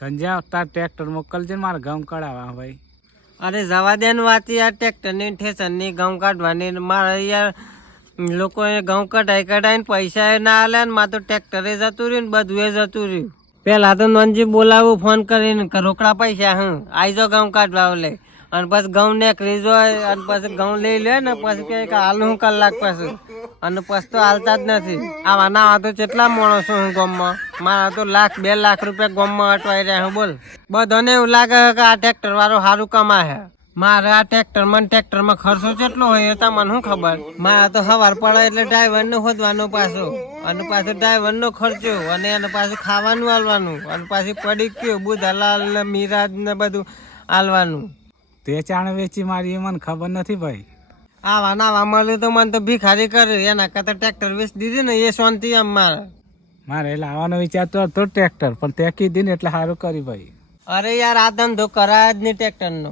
સંજય તાર ટ્રેક્ટર મોકલજે ને મારે ઘઉં કઢાવવા ભાઈ. અરે જવા દે ને વાત યાર, ટ્રેક્ટર ની ઠેસન ની ઘઉં કાઢવાની મારે યાર લોકોએ ઘઉં કઢાઈને પૈસા ના આલ્યા ને મારે તો ટ્રેક્ટરે જતું રહ્યું ને બધું એ જતું રહ્યું. પેલા તો નોનજી બોલાવું ફોન કરીને કે રોકડા પૈસા આઈ જાઓ ઘઉં કાઢવા લે, અને પછી ઘઉં નીકળી જાય અને પછી ઘઉં લઈ લે ને પછી કે હાલ હું કલાક પછી, અને પછી તો હાલતા જ નથી. આવા ના તો કેટલા માણસો હું ગામમાં, મારા તો 1-2 લાખ રૂપિયા ગામમાં અટવાઈ રહ્યા હું. બોલ, બધાને એવું લાગે કે આ ટ્રેક્ટર વાળો સારું કમાય. મારે આ ટ્રેક્ટરમાં ખર્ચો કેટલો હોય એ તમને શું ખબર. મારે તો સવાર પડે એટલે ડ્રાઈવર ને ખોદવાનો પાછો, અને પાછો ડ્રાઈવર નો ખર્ચો, અને એને પાછું ખાવાનું આલવાનું, અને પાછી પડી ગયું બુધાલાલ ને મિરાજ ને બધું આલવાનું. તે ચાણ વેચી મારી એ મને ખબર નથી ભાઈ. આવા નાવા મળ્યું તો મને તો ભિખારી કર્યું, એના કરતા ટ્રેક્ટર વેચી દીધી ને એ શાંતિ એમ. મારે લાવવાનો વિચાર તો હતો ટ્રેક્ટર, પણ તે કીધી ને એટલે સારું કરી ભાઈ. અરે યાર આ ધંધો કરાય જ નહીં ટ્રેક્ટર નો.